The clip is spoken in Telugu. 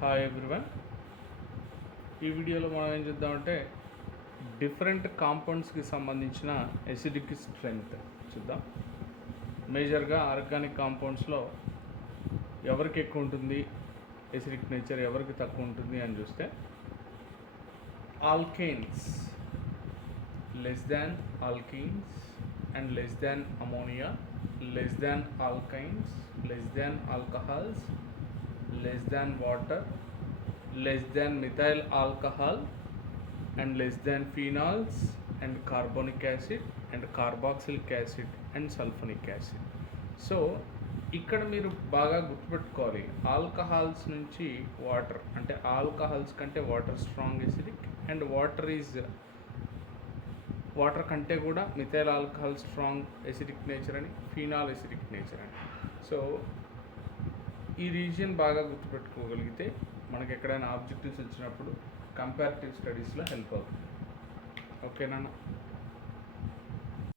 Hi everyone. ఈ వీడియోలో మనం ఏం చూద్దామంటే డిఫరెంట్ కాంపౌండ్స్కి సంబంధించిన ఎసిడిక్ స్ట్రెంగ్త్ చూద్దాం. మేజర్గా ఆర్గానిక్ కాంపౌండ్స్లో ఎవరికి ఎక్కువ ఉంటుంది ఎసిడిక్ నేచర్, ఎవరికి తక్కువ ఉంటుంది అని చూస్తే alkanes less than alkenes and less than ammonia, less than alkynes, less than alcohols, less than water, less than methyl alcohol, and less than phenols and carbonic acid and carboxylic acid and sulfonic acid. So ఇక్కడ మీరు బాగా గుర్తుపెట్టుకోవాలి, ఆల్కహాల్స్ నుంచి వాటర్, అంటే ఆల్కహాల్స్ కంటే water strong acidic and water కంటే కూడా methyl alcohol strong acidic nature అని, ఫీనాల్ ఎసిడిక్ నేచర్ అని. సో ఈ రీజియన్ బాగా గుర్తుపెట్టుకోగలిగితే మనకి ఎక్కడైనా ఆబ్జెక్టివ్స్ వచ్చినప్పుడు కంపారిటివ్ స్టడీస్లో హెల్ప్ అవుతుంది. ఓకేనా?